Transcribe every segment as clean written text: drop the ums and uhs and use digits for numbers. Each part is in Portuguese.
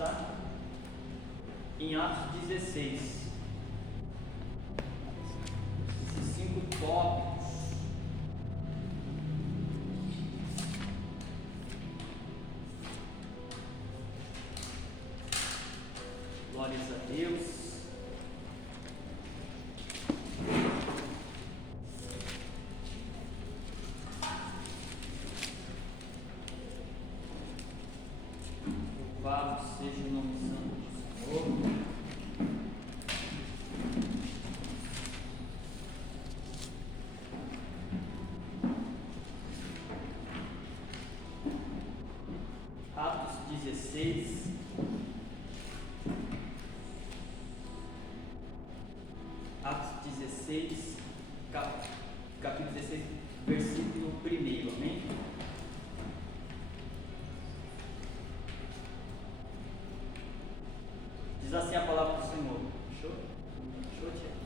tá? Em Atos 16. Esses 5 tópicos. Glórias a Deus. Louvado seja o nome santo do Senhor. Atos 16. Atos 16, capítulo 16, versículo 1, amém? Diz assim a palavra do Senhor. Fechou? Fechou, Tiago?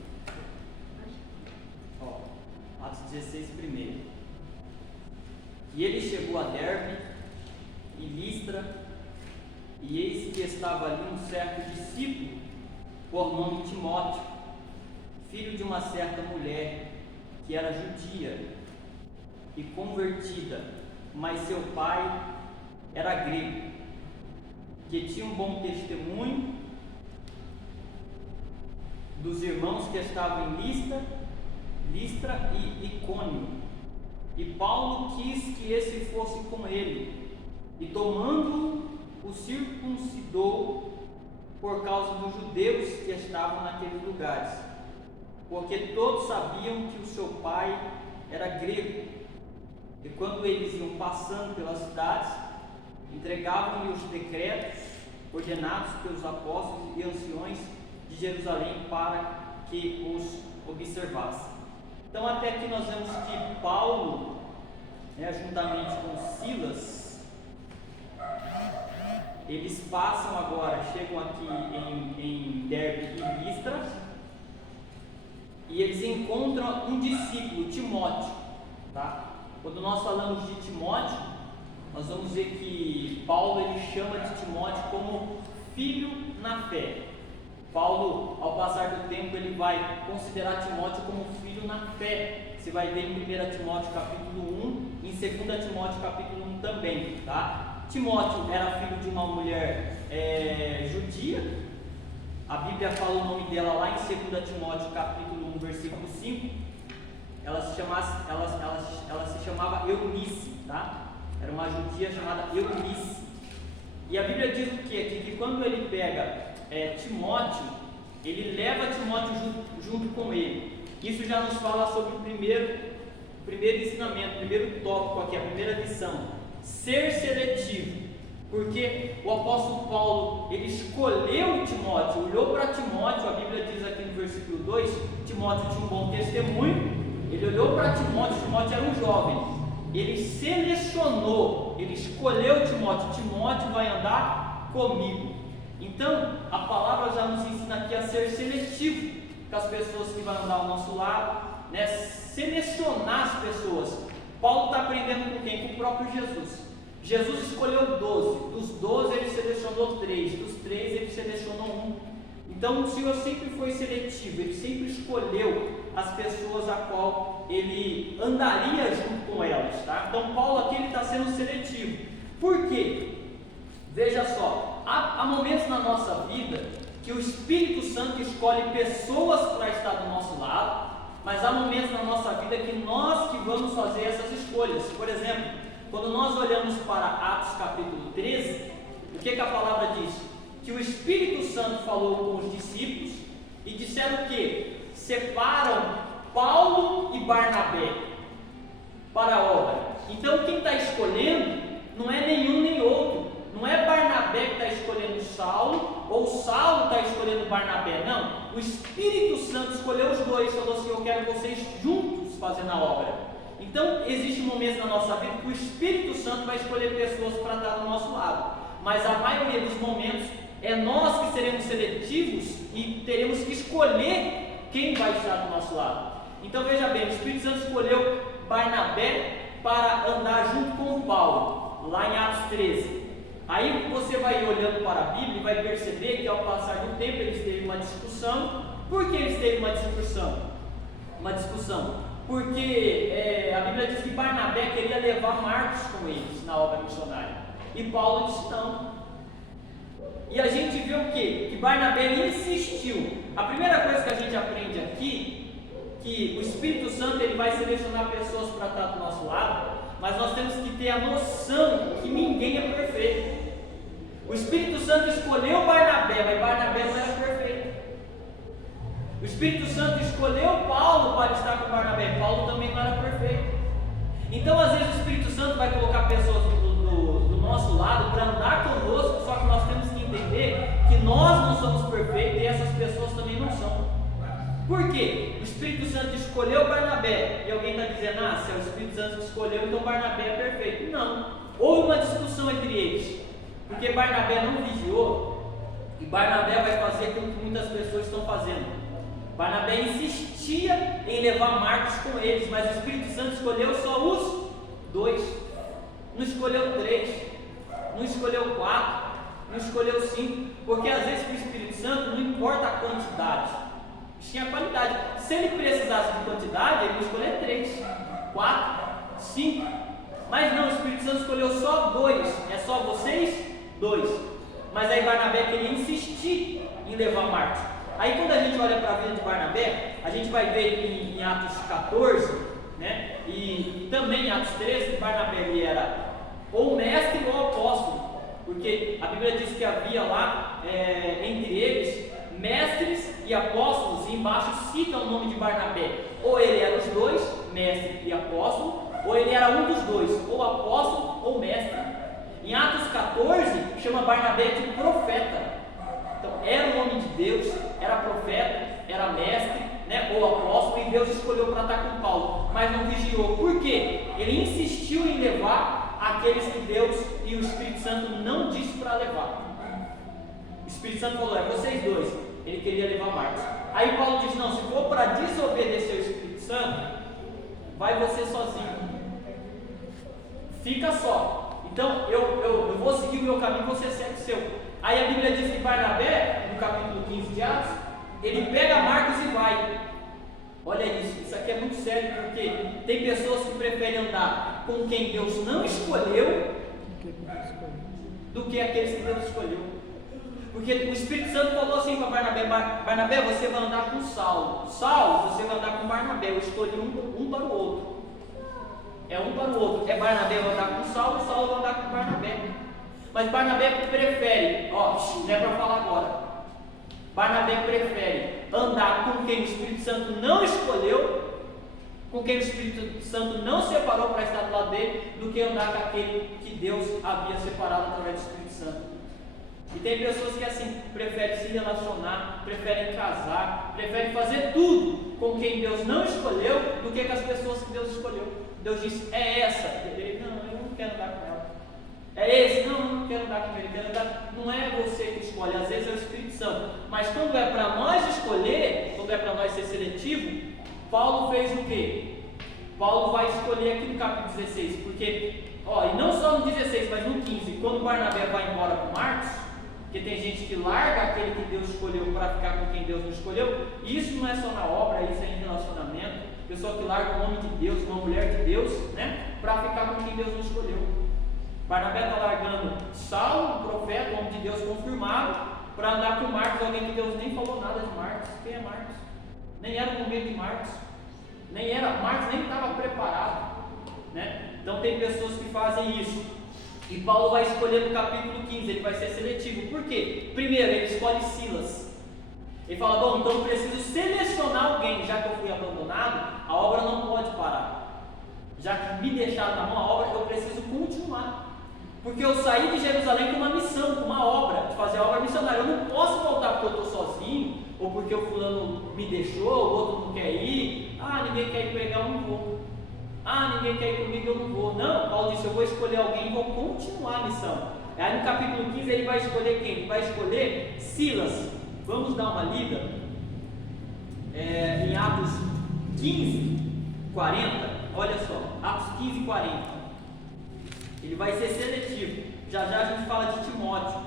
Ó, Atos 16, 1. E ele chegou a Derbe e Listra, e eis que estava ali um certo discípulo, por nome Timóteo, filho de uma certa mulher, que era judia e convertida, mas seu pai era grego, que tinha um bom testemunho dos irmãos que estavam em Listra e Icônio. E Paulo quis que esse fosse com ele, e tomando-o, o circuncidou por causa dos judeus que estavam naqueles lugares, porque todos sabiam que o seu pai era grego. E quando eles iam passando pelas cidades, entregavam-lhe os decretos ordenados pelos apóstolos e anciões de Jerusalém para que os observassem. Então até aqui nós vemos que Paulo, juntamente com Silas, eles passam agora, chegam aqui em Derbe e Listra, e eles encontram um discípulo, Timóteo, tá? Quando nós falamos de Timóteo, nós vamos ver que Paulo ele chama de Timóteo como filho na fé. Paulo, ao passar do tempo, ele vai considerar Timóteo como filho na fé. Você vai ver em 1 Timóteo capítulo 1, em 2 Timóteo capítulo 1 também, tá? Timóteo era filho de uma mulher judia. A Bíblia fala o nome dela lá em 2 Timóteo capítulo 1, versículo 5. Ela se chamava Eunice, tá? Era uma judia chamada Eunice. E a Bíblia diz o quê? Que quando ele pega Timóteo, ele leva Timóteo junto com ele. Isso já nos fala sobre o primeiro ensinamento, o primeiro tópico aqui, a primeira lição: ser seletivo. Porque o apóstolo Paulo, ele escolheu Timóteo, olhou para Timóteo. A Bíblia diz aqui no versículo 2, Timóteo tinha um bom testemunho. Ele olhou para Timóteo, Timóteo era um jovem, ele selecionou, ele escolheu Timóteo. Timóteo vai andar comigo. Então, a palavra já nos ensina aqui a ser seletivo com as pessoas que vão andar ao nosso lado, selecionar as pessoas. Paulo está aprendendo com quem? Com o próprio Jesus. Jesus escolheu 12, dos 12 ele selecionou 3, dos 3 ele selecionou 1. Então o Senhor sempre foi seletivo, ele sempre escolheu as pessoas a qual ele andaria junto com elas, tá? Então Paulo aqui ele está sendo seletivo. Por quê? Veja só, há momentos na nossa vida que o Espírito Santo escolhe pessoas para estar do nosso lado, mas há momentos na nossa vida que nós que vamos fazer essas escolhas. Por exemplo, quando nós olhamos para Atos capítulo 13, o que a palavra diz? Que o Espírito Santo falou com os discípulos e disseram que separam Paulo e Barnabé para a obra. Então quem está escolhendo não é nenhum nem outro. Não é Barnabé que está escolhendo Saulo, ou Saulo está escolhendo Barnabé. Não, o Espírito Santo escolheu os dois, falou assim: eu quero vocês juntos fazendo a obra. Então existe um momento na nossa vida que o Espírito Santo vai escolher pessoas para estar do nosso lado, mas a maioria dos momentos é nós que seremos seletivos e teremos que escolher quem vai estar do nosso lado. Então veja bem, o Espírito Santo escolheu Barnabé para andar junto com Paulo, lá em Atos 13. Aí você vai olhando para a Bíblia e vai perceber que ao passar do tempo eles teve uma discussão. Por que eles teve uma discussão? Porque a Bíblia diz que Barnabé queria levar Marcos com eles na obra missionária. E Paulo disse não. E a gente vê o quê? Que Barnabé insistiu. A primeira coisa que a gente aprende aqui, que o Espírito Santo ele vai selecionar pessoas para estar do nosso lado, mas nós temos que ter a noção que ninguém é perfeito. O Espírito Santo escolheu Barnabé, mas Barnabé não era perfeito. O Espírito Santo escolheu Paulo para estar com Barnabé, Paulo também não era perfeito. Então às vezes o Espírito Santo vai colocar pessoas do nosso lado para andar conosco, só que nós temos que entender que nós não somos perfeitos e essas pessoas também não são. Por quê? O Espírito Santo escolheu Barnabé e alguém está dizendo, se é o Espírito Santo que escolheu, então Barnabé é perfeito. Não, houve uma discussão entre eles, porque Barnabé não vigiou e Barnabé vai fazer aquilo que muitas pessoas estão fazendo. Barnabé insistia em levar Marcos com eles, mas o Espírito Santo escolheu só os 2, não escolheu 3, não escolheu 4, não escolheu 5, porque às vezes para o Espírito Santo não importa a quantidade, tinha qualidade. Se ele precisasse de quantidade, ele ia escolher 3, 4, 5, mas não, o Espírito Santo escolheu só 2, é só vocês 2. Mas aí Barnabé queria insistir em levar Marcos. Aí quando a gente olha para a vida de Barnabé, a gente vai ver em Atos 14, né? E também em Atos 13, que Barnabé ele era ou mestre ou apóstolo, porque a Bíblia diz que havia lá entre eles mestres e apóstolos, e embaixo cita o nome de Barnabé. Ou ele era os dois, mestre e apóstolo, ou ele era um dos dois, ou apóstolo ou mestre. Em Atos 14, chama Barnabé de profeta. Então, era o nome de Deus, era profeta, era mestre, né, ou apóstolo, e Deus escolheu para estar com Paulo, mas não vigiou. Por quê? Ele insistiu em levar aqueles que Deus e o Espírito Santo não disse para levar. O Espírito Santo falou, vocês 2. Ele queria levar Marcos. Aí Paulo disse, não, se for para desobedecer o Espírito Santo, vai você sozinho. Fica só. Então, eu vou seguir o meu caminho, você segue o seu. Aí a Bíblia diz que Barnabé, no capítulo 15 de Atos, ele pega Marcos e vai. Olha isso aqui é muito sério, porque tem pessoas que preferem andar com quem Deus não escolheu do que aqueles que Deus escolheu. Porque o Espírito Santo falou assim para Barnabé, Barnabé, você vai andar com Saulo. Saulo, você vai andar com Barnabé. Eu escolhi um para o outro. É um para o outro. É Barnabé vai andar com Saulo e Saulo vai andar com Barnabé. Mas Barnabé prefere, não é para falar agora. Barnabé prefere andar com quem o Espírito Santo não escolheu, com quem o Espírito Santo não separou para estar do lado dele, do que andar com aquele que Deus havia separado através do Espírito Santo. E tem pessoas que assim, preferem se relacionar, preferem casar, preferem fazer tudo com quem Deus não escolheu, do que com as pessoas que Deus escolheu. Deus disse, é essa. Ele, não, eu não quero andar com ela. É esse, não quero andar com ele, quero andar. Não é você que escolhe, às vezes é o Espírito Santo. Mas quando é para nós escolher, quando é para nós ser seletivo, Paulo fez o quê? Paulo vai escolher aqui no capítulo 16, porque, e não só no 16, mas no 15, quando Barnabé vai embora com Marcos, porque tem gente que larga aquele que Deus escolheu para ficar com quem Deus não escolheu, e isso não é só na obra, isso é em relacionamento, pessoa que larga o nome de Deus, uma mulher de Deus, né, para ficar com quem Deus não escolheu. Barnabé está largando Saulo, o profeta, o homem de Deus confirmado, para andar com Marcos, alguém que Deus nem falou nada de Marcos. Quem é Marcos? Nem era o momento de Marcos. Marcos nem estava preparado, né? Então tem pessoas que fazem isso. E Paulo vai escolher no capítulo 15, ele vai ser seletivo. Por quê? Primeiro, ele escolhe Silas. Ele fala, bom, então eu preciso selecionar alguém, já que eu fui abandonado, a obra não pode parar. Já que me deixaram na mão a obra, eu preciso continuar. Porque eu saí de Jerusalém com uma missão, com uma obra, de fazer a obra missionária. Eu não posso voltar porque eu estou sozinho, ou porque o fulano me deixou, o outro não quer ir. Ninguém quer ir pregar, eu não vou. Ninguém quer ir comigo, eu não vou. Não, Paulo disse, eu vou escolher alguém e vou continuar a missão. Aí no capítulo 15 ele vai escolher quem? Ele vai escolher Silas. Vamos dar uma lida em Atos 15, 40. Olha só, Atos 15, 40. Ele vai ser seletivo. já já a gente fala de Timóteo,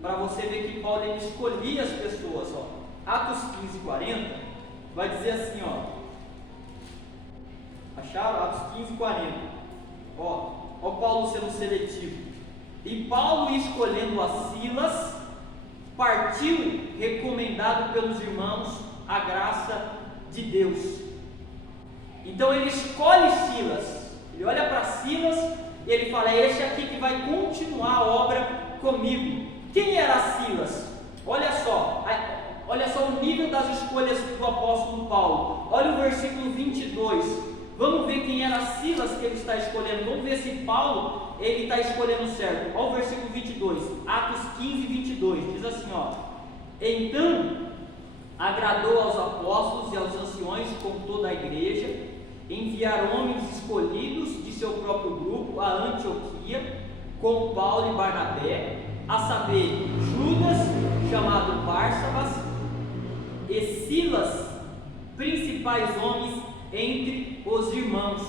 para você ver que Paulo ele escolhia as pessoas. Ó. Atos 15:40 vai dizer assim, ó. Acharam? Atos 15:40. Ó Paulo sendo seletivo. E Paulo, escolhendo a Silas, partiu recomendado pelos irmãos a graça de Deus. Então ele escolhe Silas, ele olha para Silas e ele fala: é este aqui que vai continuar a obra comigo. Quem era Silas? Olha só o nível das escolhas do apóstolo Paulo. Olha o versículo 22. Vamos ver quem era Silas que ele está escolhendo. Vamos ver se Paulo ele está escolhendo certo. Olha o versículo 22, Atos 15:22. Diz assim, ó: então agradou aos apóstolos e aos anciões com toda a igreja enviar homens escolhidos de seu próprio grupo a Antioquia com Paulo e Barnabé, a saber, Judas, chamado Barsabas, e Silas, principais homens entre os irmãos.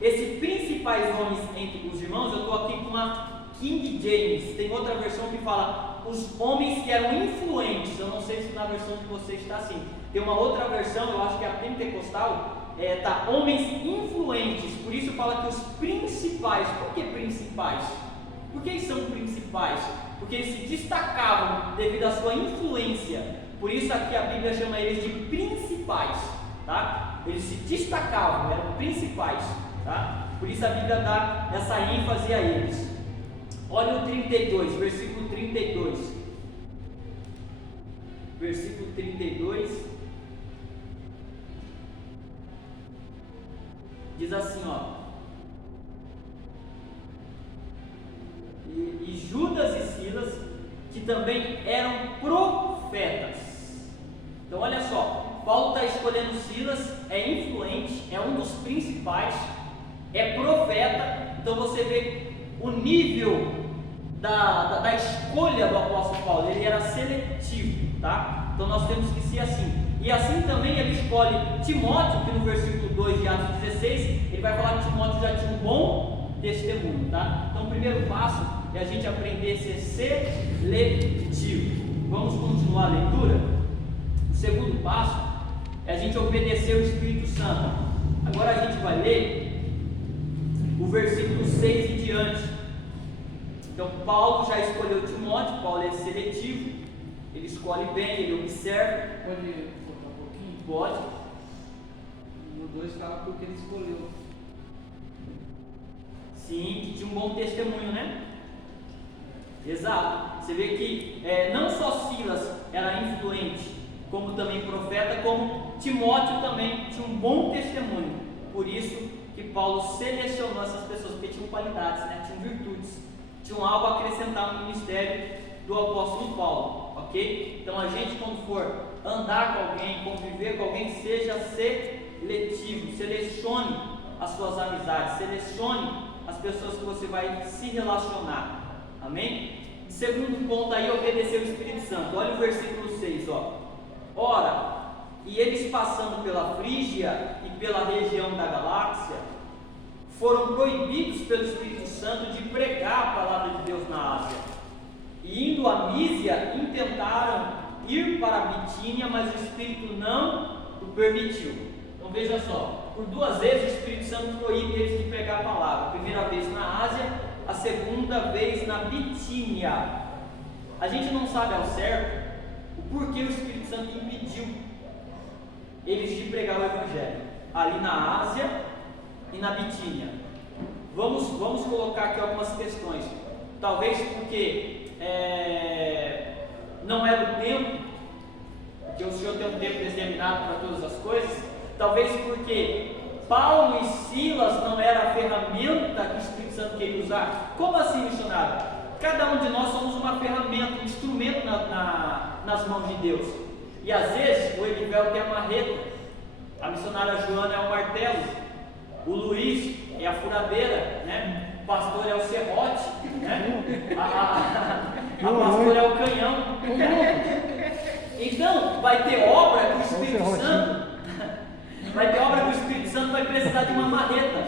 Esses principais homens entre os irmãos, eu estou aqui com uma King James, tem outra versão que fala os homens que eram influentes. Eu não sei se na versão de vocês está assim. Tem uma outra versão, eu acho que é a pentecostal, tá, homens influentes. Por isso fala que os principais. Por que principais? Por que eles são principais? Porque eles se destacavam devido à sua influência. Por isso aqui a Bíblia chama eles de principais, tá? Eles se destacavam, eram principais, tá? Por isso a Bíblia dá essa ênfase a eles. Olha o 32, versículo 32. Versículo 32 diz assim, ó: e Judas e Silas, que também eram profetas. Então olha só, Paulo está escolhendo Silas, é influente, é um dos principais, é profeta. Então você vê o nível da escolha do apóstolo Paulo, ele era seletivo, tá? Então nós temos que ser assim. E assim também ele escolhe Timóteo, que no versículo 2 de Atos 16, ele vai falar que Timóteo já tinha um bom testemunho, tá? Então o primeiro passo é a gente aprender a ser seletivo. Vamos continuar a leitura? O segundo passo é a gente obedecer o Espírito Santo. Agora a gente vai ler o versículo 6 em diante. Então Paulo já escolheu Timóteo, Paulo é seletivo, ele escolhe bem, ele observa. Pode voltar um pouquinho? Pode. No 2 fala porque ele escolheu. Sim, que tinha um bom testemunho, né? Exato. Você vê que não só Silas era influente, como também profeta, como Timóteo também tinha um bom testemunho. Por isso que Paulo selecionou essas pessoas, porque tinham qualidades, né? Tinham virtudes, tinham algo a acrescentar no ministério do apóstolo Paulo, ok? Então a gente, quando for andar com alguém, conviver com alguém, seja seletivo, selecione as suas amizades, selecione as pessoas que você vai se relacionar, amém? Segundo ponto aí, obedecer o Espírito Santo. Olha o versículo 6, ó. Ora, e eles passando pela Frígia e pela região da Galáxia, foram proibidos pelo Espírito Santo de pregar a palavra de Deus na Ásia. E indo a Mísia, intentaram ir para a Bitínia, mas o Espírito não o permitiu. Então veja só, por 2 vezes o Espírito Santo proíbe eles de pregar a palavra. A primeira vez na Ásia, a segunda vez na Bitínia. A gente não sabe ao certo o porquê o Espírito Santo impediu eles de pregar o Evangelho ali na Ásia e na Bitínia. Vamos colocar aqui algumas questões. Talvez porque não era o tempo, porque o Senhor tem um tempo determinado para todas as coisas. Talvez porque Paulo e Silas não era a ferramenta que o Espírito Santo queria usar. Como assim, missionário? Cada um de nós somos uma ferramenta, um instrumento nas mãos de Deus. E às vezes o Elivel tem a marreta, a missionária Joana é o martelo, o Luiz é a furadeira, né? O pastor é o serrote, né? A pastora é o canhão. Então vai ter obra que o Espírito Santo vai precisar de uma marreta.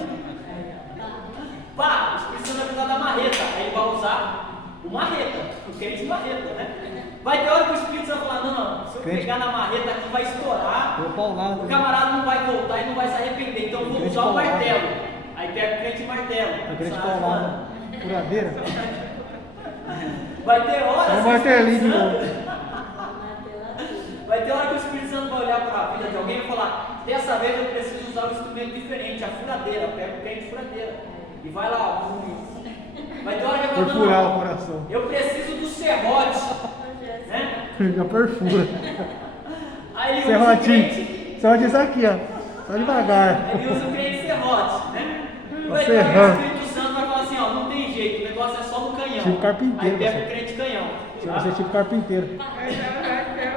Pá, o Espírito Santo vai precisar da marreta. Aí vai usar o marreta, o crente marreta, né? Vai ter hora que o Espírito Santo vai falar, não, se eu pegar na marreta aqui vai estourar, o camarada não vai voltar e não vai se arrepender, então eu vou usar o martelo. Aí pega o crente martelo. O crente paulado, furadeira. Vai ter hora É um martelinho de novo. Vai ter hora que o Espírito Santo vai olhar para a vida de alguém e falar, dessa vez eu preciso usar um instrumento diferente, a furadeira, pega o crente furadeira. E vai lá, vai ter hora que vai falar, Perfurar o coração. Eu preciso do serrote, né? Já perfura. Aí ele usa o Serrotinho. crente, Serrotinho isso aqui, ó. Só devagar. ele usa o crente serrote, né? E vai ter hora que serrando. o Espírito Santo vai falar assim, ó, não tem jeito, o negócio é só no canhão. Tipo carpinteiro, Aí pega você. o crente canhão. Se tá? você é tipo carpinteiro.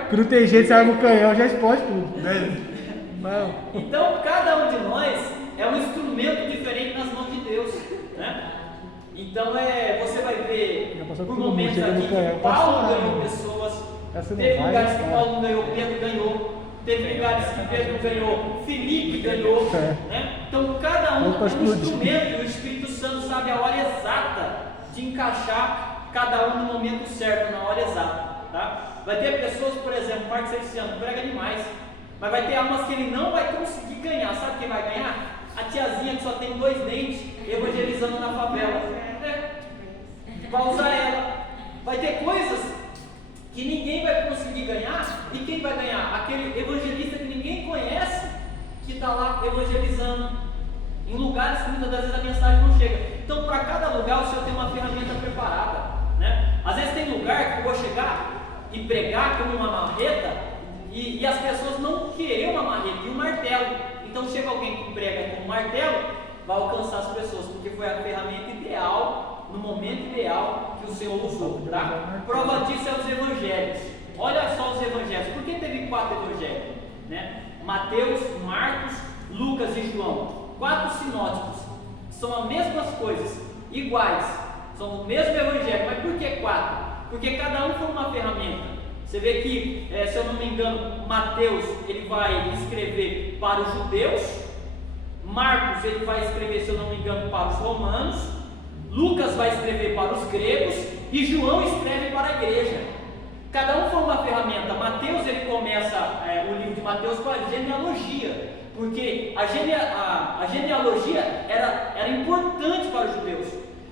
Que não tem jeito, você arma o canhão, já explode tudo. Não. Então, cada um de nós é um instrumento diferente nas mãos de Deus, né? Então, você vai ver Já passou por todo mundo momentos chegando aqui no canhão, que tá Paulo estourado, ganhou né? pessoas, Essa não teve vai, lugares que cara. Paulo não ganhou, Pedro ganhou, teve lugares que Pedro ganhou, Filipe ganhou, né? Então, cada um Vamos pra é um explodir. instrumento e o Espírito Santo sabe a hora exata de encaixar cada um no momento certo, na hora exata, tá? Vai ter pessoas, por exemplo, Marcos Celiciano prega demais, mas vai ter almas que ele não vai conseguir ganhar. Sabe quem vai ganhar? A tiazinha que só tem 2 dentes evangelizando na favela. Vai usar ela. Vai ter coisas que ninguém vai conseguir ganhar. E quem vai ganhar? Aquele evangelista que ninguém conhece, que está lá evangelizando em lugares que muitas das vezes a mensagem não chega. Então, para cada lugar, o Senhor tem uma ferramenta preparada, né? Às vezes tem lugar que eu vou chegar e pregar como uma marreta e as pessoas não querem uma marreta e um martelo. Então chega alguém que prega com um martelo, vai alcançar as pessoas, porque foi a ferramenta ideal, no momento ideal que o Senhor usou, tá? Prova disso é os evangelhos. Olha só os evangelhos. Por que teve 4 evangelhos? Né? Mateus, Marcos, Lucas e João. 4 sinóticos. São as mesmas coisas, iguais. São o mesmo evangelho. Mas por que 4? Porque cada um foi uma ferramenta. Você vê que, se eu não me engano, Mateus ele vai escrever para os judeus, Marcos ele vai escrever, se eu não me engano, para os romanos, Lucas vai escrever para os gregos e João escreve para a igreja. Cada um foi uma ferramenta. Mateus ele começa o livro de Mateus com a genealogia, porque a genealogia era importante para os judeus.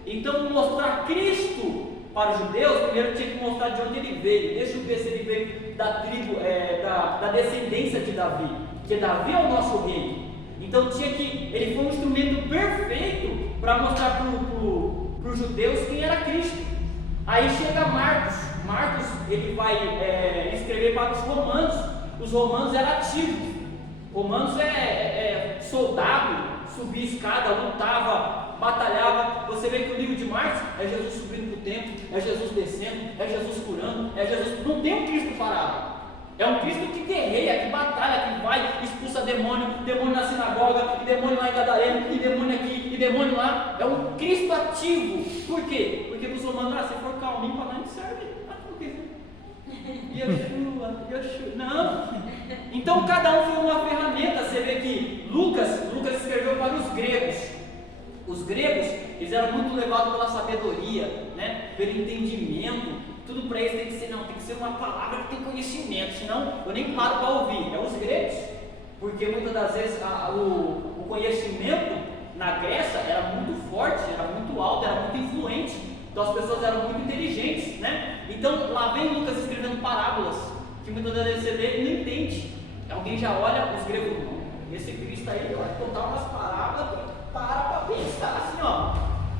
Então mostrar Cristo para os judeus, primeiro tinha que mostrar de onde ele veio. Deixa eu ver se ele veio da tribo, da descendência de Davi, porque Davi é o nosso rei. Então ele foi um instrumento perfeito para mostrar para os judeus quem era Cristo. Aí chega Marcos ele vai escrever para os romanos. Os romanos eram ativos. Romanos soldado, subia escada, lutava, batalhava. Você vê que o livro de Marcos é Jesus subindo para o templo, é Jesus descendo, é Jesus curando, é Jesus. Não tem um Cristo parado. É um Cristo que guerreia, que batalha, que vai, expulsa demônio na sinagoga, e demônio lá em Gadareno, e demônio aqui, e demônio lá. É um Cristo ativo. Por quê? Porque os romanos, se for calminho, para nós não serve. Por quê? Yeshua. Não. Então cada um foi uma ferramenta. Você vê que Lucas escreveu para os gregos. Os gregos, eles eram muito levados pela sabedoria, né? Pelo entendimento. Tudo para eles tem que ser uma palavra que tem conhecimento, senão eu nem paro para ouvir. É os gregos, porque muitas das vezes o conhecimento na Grécia era muito forte, era muito alto, era muito influente. Então as pessoas eram muito inteligentes, né? Então lá vem Lucas escrevendo parábolas, que muitas das vezes você lê e não entende. Alguém já olha os gregos, esse Cristo aí, ele vai contar umas parábolas, para pensar assim, ó.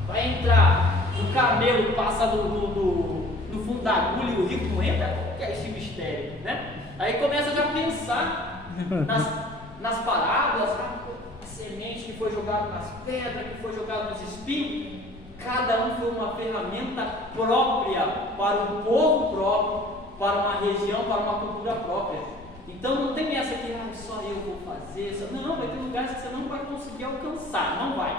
Vai entrar, o camelo passa no fundo da agulha e o rico não entra, o que é esse mistério, né? Aí começa já a pensar nas parábolas, a semente que foi jogada nas pedras, que foi jogada nos espinhos. Cada um foi uma ferramenta própria para um povo próprio, para uma região, para uma cultura própria. Então não tem essa que só eu vou fazer, não, vai ter lugares que você não vai conseguir alcançar, não vai.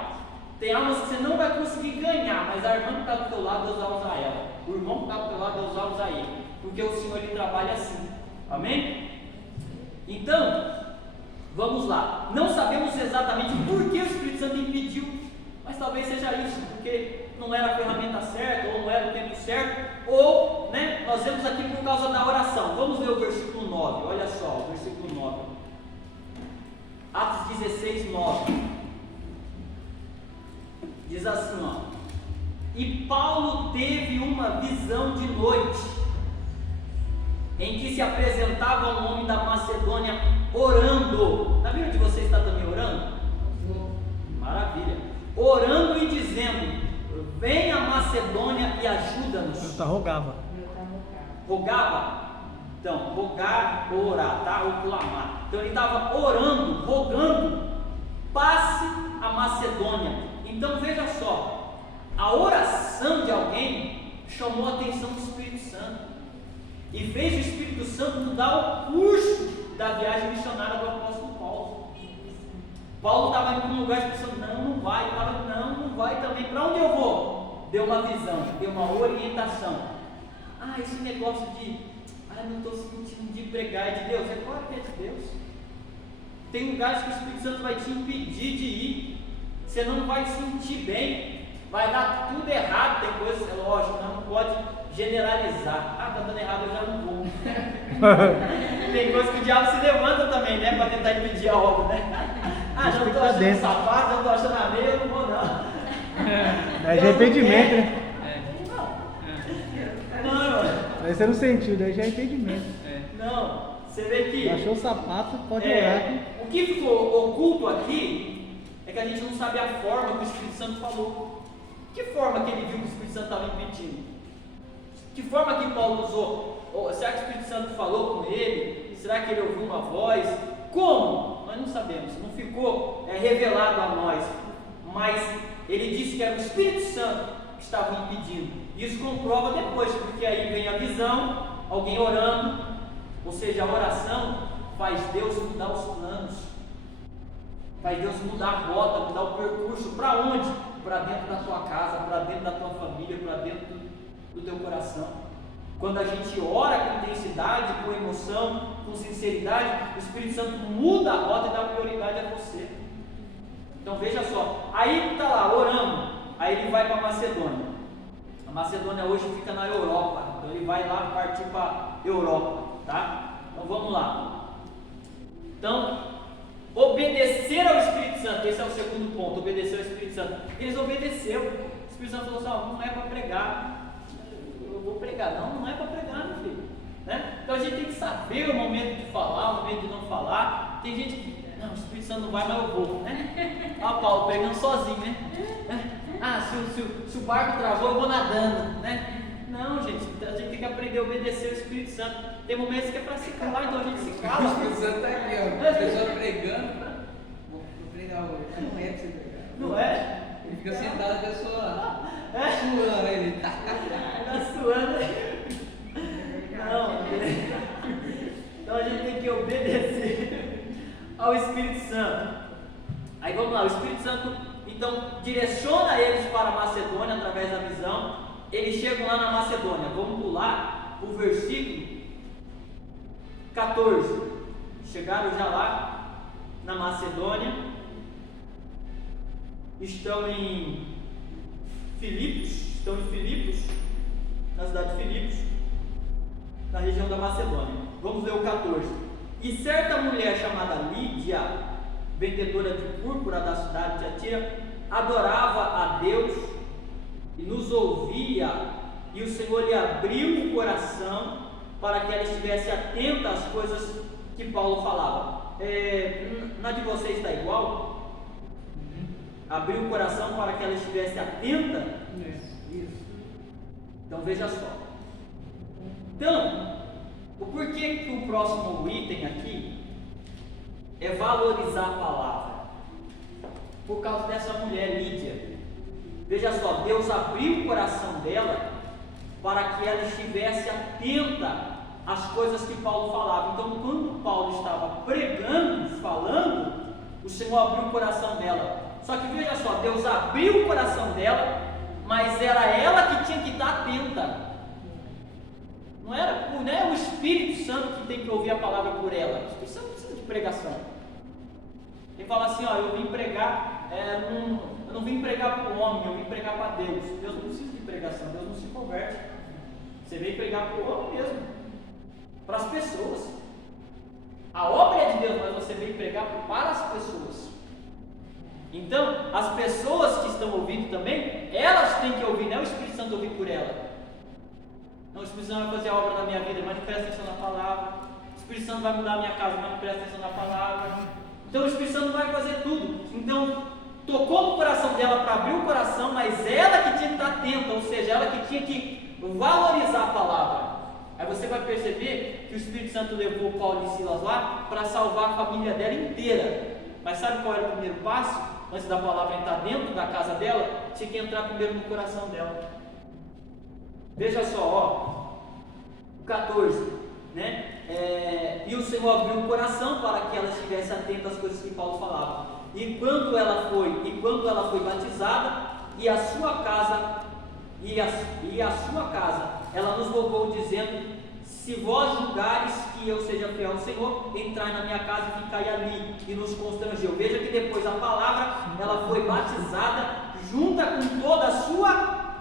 Tem almas que você não vai conseguir ganhar, mas a irmã que está do teu lado, Deus vai usar ela. O irmão que está do teu lado, Deus vai usar ele. Porque o Senhor ele trabalha assim. Amém? Então, vamos lá. Não sabemos exatamente por que o Espírito Santo impediu, mas talvez seja isso, porque não era a ferramenta certa, ou não era o tempo certo, ou, né, nós vemos aqui por causa da oração. Vamos ler o versículo 9, olha só, o versículo 9. Atos 16, 9. Diz assim, ó: e Paulo teve uma visão de noite, em que se apresentava um homem da Macedônia orando. Na Bíblia de vocês está também orando? Maravilha. Orando e dizendo: vem a Macedônia e ajuda-nos. Rogava. Rogava? Então, rogar ou orar, tá? Ou clamar. Então ele estava orando, rogando, passe a Macedônia. Então veja só, a oração de alguém chamou a atenção do Espírito Santo e fez o Espírito Santo mudar o curso da viagem missionária do apóstolo Paulo. Paulo estava indo para um lugar e pensando: não vai. Paulo: não vai também. Para onde eu vou? Deu uma visão, deu uma orientação. Esse negócio de não estou sentindo de pregar, é de Deus. É claro que é de Deus. Tem lugares que o Espírito Santo vai te impedir de ir. Você não vai sentir bem, vai dar tudo errado. Tem coisas, é lógico, não pode generalizar. Está dando errado, eu já não vou. Tem coisas que o diabo se levanta também, né, para tentar impedir a obra, né? Já estou achando sapato, já estou achando a meia, eu não vou não. É de arrependimento, né? Não. Aí você não sentiu, daí já é arrependimento. Não, você vê que... Achou o sapato, pode orar. O que ficou oculto aqui é que a gente não sabe a forma que o Espírito Santo falou. Que forma que ele viu que o Espírito Santo estava impedindo? Que forma que Paulo usou? Será que o Espírito Santo falou com ele? Será que ele ouviu uma voz? Como? Nós não sabemos, não ficou revelado a nós. Mas ele disse que era o Espírito Santo que estava impedindo. Isso comprova depois, porque aí vem a visão, alguém orando, ou seja, a oração faz Deus mudar os planos, faz Deus mudar a rota, mudar o percurso. Para onde? Para dentro da tua casa, para dentro da tua família, para dentro do teu coração. Quando a gente ora com intensidade, com emoção, com sinceridade, o Espírito Santo muda a rota e dá prioridade a você. Então veja só, aí está lá orando, aí ele vai para a Macedônia. A Macedônia hoje fica na Europa, então ele vai lá partir para a Europa, tá? Então vamos lá. Então, obedecer ao Espírito Santo, esse é o segundo ponto, obedecer ao Espírito Santo. Eles obedeceram. O Espírito Santo falou assim: não é para pregar. Eu vou pregar, não é para pregar, meu filho, né? Então a gente tem que saber o momento de falar, o momento de não falar. Tem gente que, não, o Espírito Santo não vai, mas eu vou, né? Paulo pregando sozinho, né? Se o barco travou, eu vou nadando, né? Não, gente, a gente tem que aprender a obedecer ao Espírito Santo. Tem momentos que é para se calar, então a gente se cala. O Espírito Santo está aqui, ó. A pessoa pregando. Vou pregar hoje, mas não é para você pregar. Não é? Ele fica sentado, a pessoa suando, ele tá suando. Não. Então a gente tem que obedecer ao Espírito Santo. Aí vamos lá, o Espírito Santo então direciona eles para a Macedônia através da visão. Eles chegam lá na Macedônia. Vamos pular o versículo 14. Chegaram já lá na Macedônia. Estão em Filipos, na cidade de Filipos, na região da Macedônia. Vamos ler o 14. E certa mulher chamada Lídia, vendedora de púrpura da cidade de Tiatira, adorava a Deus e nos ouvia, e o Senhor lhe abriu o coração para que ela estivesse atenta às coisas que Paulo falava. Na de vocês está igual? Abriu o coração para que ela estivesse atenta? Isso. Então veja só. Então, o porquê que o próximo item aqui é valorizar a palavra? Por causa dessa mulher Lídia. Veja só, Deus abriu o coração dela para que ela estivesse atenta às coisas que Paulo falava. Então, quando Paulo estava pregando, falando, o Senhor abriu o coração dela. Só que veja só, Deus abriu o coração dela, mas era ela que tinha que estar atenta. Não é o Espírito Santo que tem que ouvir a palavra por ela. O Espírito Santo precisa de pregação. Ele fala assim: eu vim pregar, eu não vim pregar para o homem, eu vim pregar para Deus. Deus não precisa de pregação, Deus não se converte. Você veio pregar para o homem mesmo, para as pessoas. A obra é de Deus, mas você veio pregar para as pessoas. Então, as pessoas que estão ouvindo também, elas têm que ouvir, não é o Espírito Santo ouvir por ela. Não, o Espírito Santo vai fazer a obra na minha vida, mas não presta atenção na palavra. O Espírito Santo vai mudar a minha casa, mas não presta atenção na palavra. Então o Espírito Santo vai fazer tudo. Então, tocou no coração dela para abrir o coração, mas ela que tinha que estar atenta, ou seja, ela que tinha que valorizar a palavra. Aí você vai perceber que o Espírito Santo levou Paulo e Silas lá para salvar a família dela inteira. Mas sabe qual era o primeiro passo? Antes da palavra entrar dentro da casa dela, tinha que entrar primeiro no coração dela. Veja só, ó, o 14, né? E o Senhor abriu o coração para que ela estivesse atenta às coisas que Paulo falava. E quando ela foi batizada, e a sua casa, ela nos rogou dizendo: se vós julgares que eu seja fiel ao Senhor, entrai na minha casa e ficai ali. E nos constrangeu. Veja que depois a palavra, ela foi batizada junta com toda a sua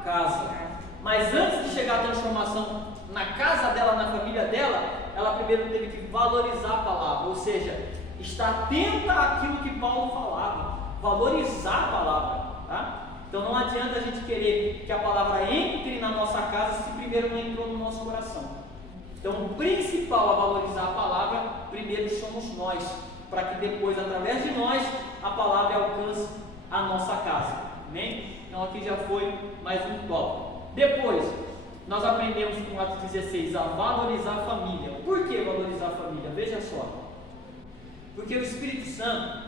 casa. Mas antes de chegar a transformação na casa dela, na família dela, ela primeiro teve que valorizar a palavra, ou seja, estar atenta àquilo que Paulo falava, valorizar a palavra, tá? Então não adianta a gente querer que a palavra entre na nossa casa se primeiro não entrou no nosso coração. Então o principal a valorizar a palavra, primeiro somos nós, para que depois, através de nós, a palavra alcance a nossa casa, amém? Então aqui já foi mais um tópico. Depois, nós aprendemos com Atos 16 a valorizar a família. Por que valorizar a família? Veja só. Porque o Espírito Santo,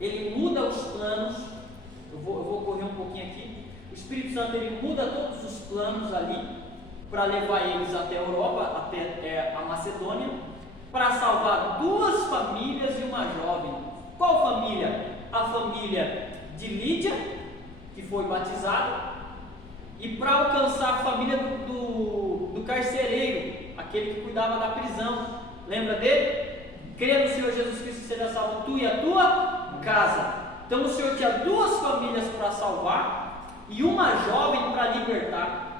ele muda os planos. Eu vou correr um pouquinho aqui. O Espírito Santo, ele muda todos os planos ali para levar eles até a Europa, até a Macedônia, para salvar 2 famílias e uma jovem. Qual família? A família de Lídia, que foi batizada, e para alcançar a família do carcereiro, aquele que cuidava da prisão. Lembra dele? Crê no Senhor Jesus Cristo e será salvo tu e a tua casa. Então o Senhor tinha 2 famílias para salvar e uma jovem para libertar.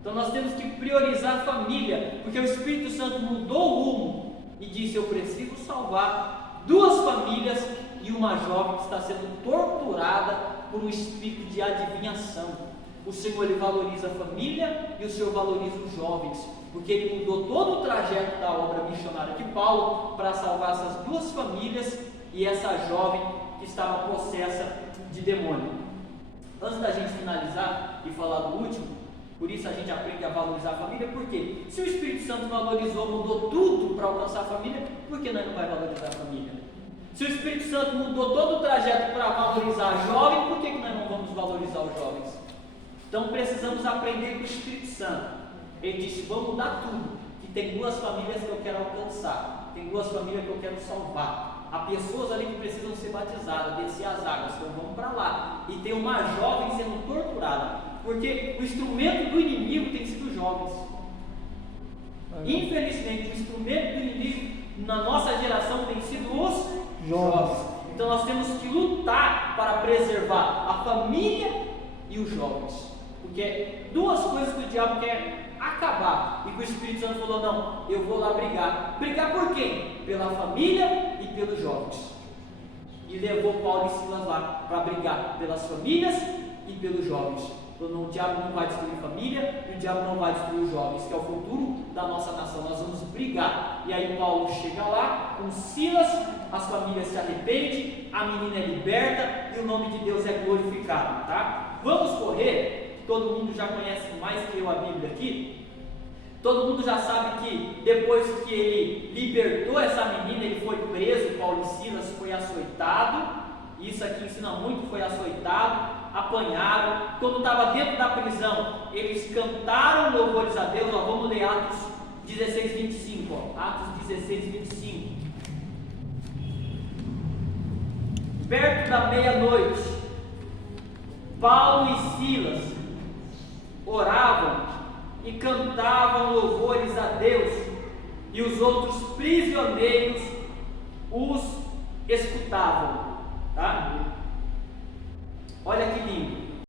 Então nós temos que priorizar a família, porque o Espírito Santo mudou o rumo e disse: eu preciso salvar 2 famílias e uma jovem que está sendo torturada por um espírito de adivinhação. O Senhor, ele valoriza a família e o Senhor valoriza os jovens, porque ele mudou todo o trajeto da obra missionária de Paulo para salvar essas 2 famílias e essa jovem que estava possessa de demônio. Antes da gente finalizar e falar do último, por isso a gente aprende a valorizar a família. Por quê? Se o Espírito Santo valorizou, mudou tudo para alcançar a família, por que nós não vamos valorizar a família? Se o Espírito Santo mudou todo o trajeto para valorizar a jovem, por que nós não vamos valorizar os jovens? Então precisamos aprender com o Espírito Santo. Ele disse: vamos mudar tudo, que tem 2 famílias que eu quero alcançar, tem 2 famílias que eu quero salvar. Há pessoas ali que precisam ser batizadas, descer as águas, então vamos para lá. E tem uma jovem sendo torturada, porque o instrumento do inimigo tem sido os jovens. Infelizmente, o instrumento do inimigo na nossa geração tem sido os jovens. Então nós temos que lutar para preservar a família e os jovens, porque 2 coisas que o diabo quer acabar, e que o Espírito Santo falou: não, eu vou lá brigar. Brigar por quem? Pela família e pelos jovens. E levou Paulo e Silas lá para brigar pelas famílias e pelos jovens. Então, o diabo não vai destruir a família e o diabo não vai destruir os jovens, que é o futuro da nossa nação. Nós vamos brigar. E aí Paulo chega lá com Silas, as famílias se arrependem, a menina é liberta e o nome de Deus é glorificado, tá? Vamos correr. Todo mundo já conhece mais que eu a Bíblia aqui. Todo mundo já sabe que depois que ele libertou essa menina, ele foi preso. Paulo e Silas foi açoitado. Isso aqui ensina muito, foi açoitado, apanharam. Quando estava dentro da prisão, eles cantaram louvores a Deus. Ó, vamos ler Atos 16, 25. Ó. Atos 16, 25. Perto da meia-noite, Paulo e Silas oravam e cantavam louvores a Deus, e os outros prisioneiros os escutavam. Tá? Olha que lindo.